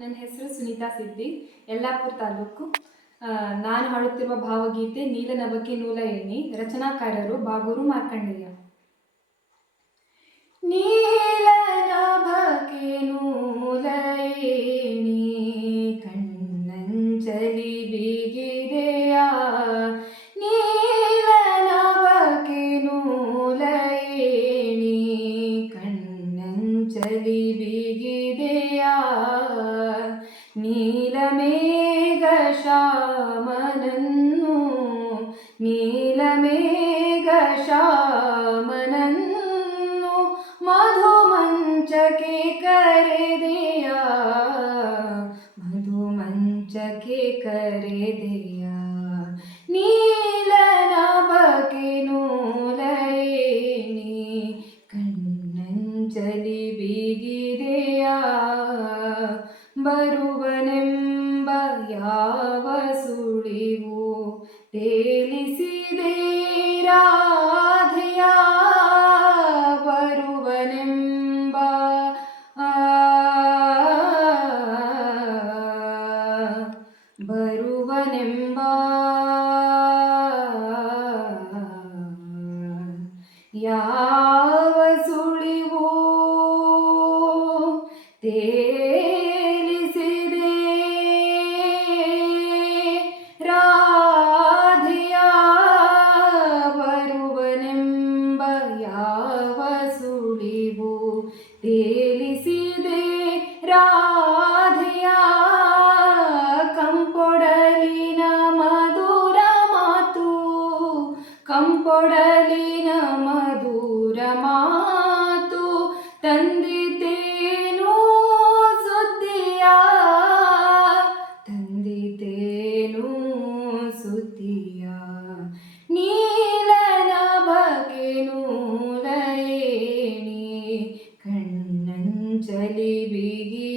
ನನ್ನ ಹೆಸರು ಸುನೀತಾ ಸಿದ್ದಿ. ಯಲ್ಲಾಪುರ ತಾಲೂಕು. ನಾನು ಹಾಡುತ್ತಿರುವ ಭಾವಗೀತೆ ನೀಲನಭಕ್ಕೆ ನೂಲ ಎಣ್ಣಿ. ರಚನಾಕಾರರು ಬಾಗೂರು ಮಾರ್ಕಂಡೇಯ ನೀಲನಭಕ್ಕೆ ನೂಲ ചലി ബിഗിതയ നീലമേഘശാമനന്നു നീലമേഘശാമനന്നു മധുമഞ്ചകേ കര ಕಣ್ಣಂಚಲಿ ಬೀಗಿದೆಯ ಬರುವನೆಂಬ ಯಾವ ಸುಳಿವು ತೇಲಿಸಿದೆ ರಾಧೆಯ ಬರುವನೆಂಬ ಆ, ಬರುವನೆಂಬ ಯಾವ ಕಂಪೊಡಲಿನ ಮಧುರ ಮಾತು ತಂದಿತೇನು ಸುದ್ದಿಯ. ತಂದಿತೇನು ಸುದ್ದಿಯ. ನೀಲನ ಬಗೆ ನೂಲಯೇಣಿ ಕಣ್ಣಂಚಲಿ ಬಿಗಿದೆಯ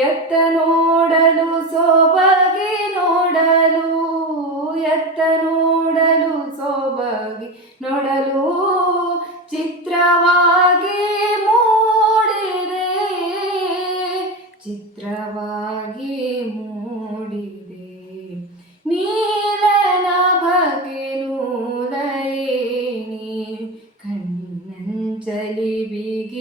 ಎತ್ತ ನೋಡಲು, ಸೊಬಗೆ ನೋಡಲು, ಎತ್ತ ನೋಡಲು, ಸೊಬಗೆ ನೋಡಲು ಚಿತ್ರವಾಗಿ ಮೂಡಿದೆ. ಚಿತ್ರವಾಗಿ ಮೂಡಿದೆ. ನೀಲನ ಬಗೆ ನೀ ಕಣ್ಣಂಚಲಿ ಬಿಗಿದೆಯ